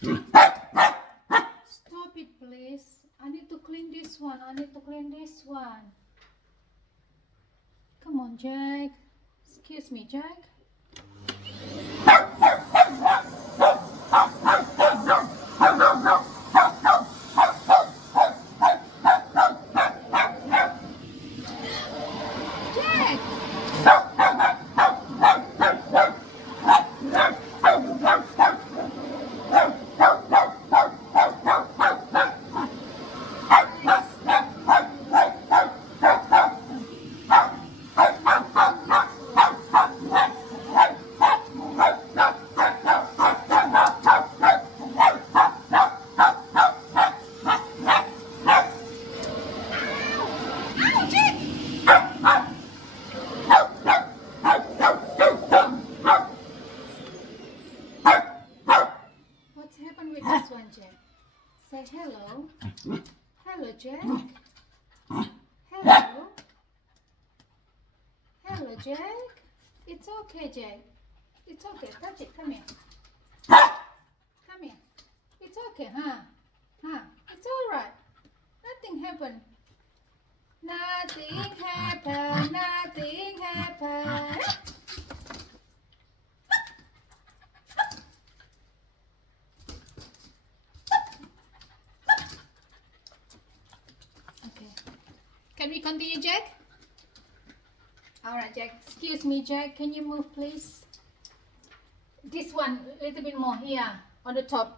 Stop it, please. I need to clean this one. I need to clean this one. Come on, Jack. Excuse me, Jack. What's happened with this one, Jack? Say hello. Hello, Jack. Hello. Hello, Jack. It's okay, Jack. It's okay. Touch it. Come here. Come here. It's okay, huh? Huh? It's alright. Nothing happened. Nothing happened. Nothing happened. Okay. Can we continue, Jack? Alright, Jack. Excuse me, Jack. Can you move, please? This one, a little bit more here on the top.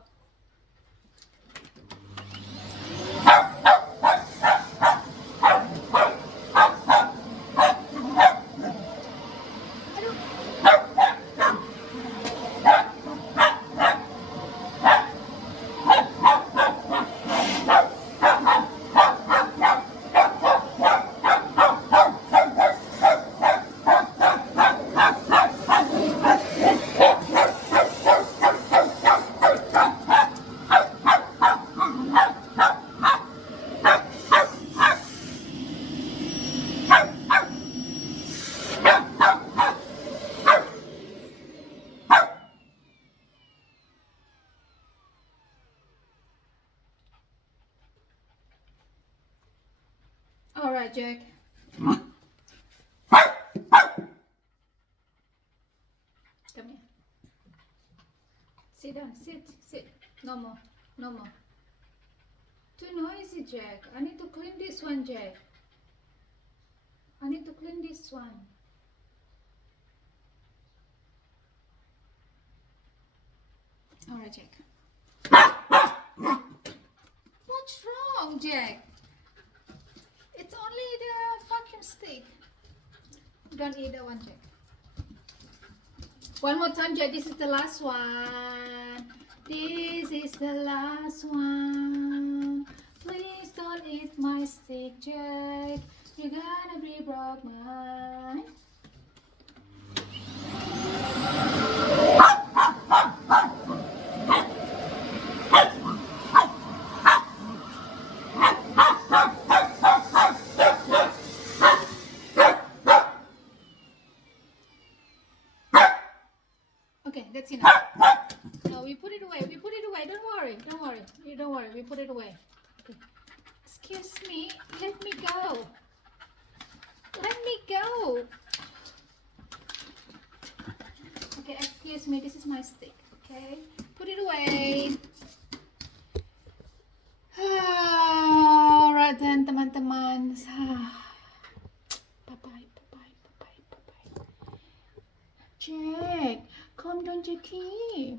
Alright, Jack. Come here. Sit down. Sit. No more. No more. Too noisy, Jack. I need to clean this one, Jack. I need to clean this one. Alright, Jack. What's wrong, Jack? It's only the vacuum stick. Don't eat that one, Jack. One more time, Jack. This is the last one. This is the last one. Please don't eat my stick, Jack. You're gonna be broke mine. Okay, that's enough. No, we put it away. We put it away. Don't worry. Don't worry. Don't worry. We put it away. Okay. Excuse me. Let me go. Let me go. Okay, excuse me. This is my stick. Okay. Put it away. Alright then, teman-teman. Bye-bye. Bye-bye. Bye-bye. Bye-bye. Jack. Calm down, Jackie.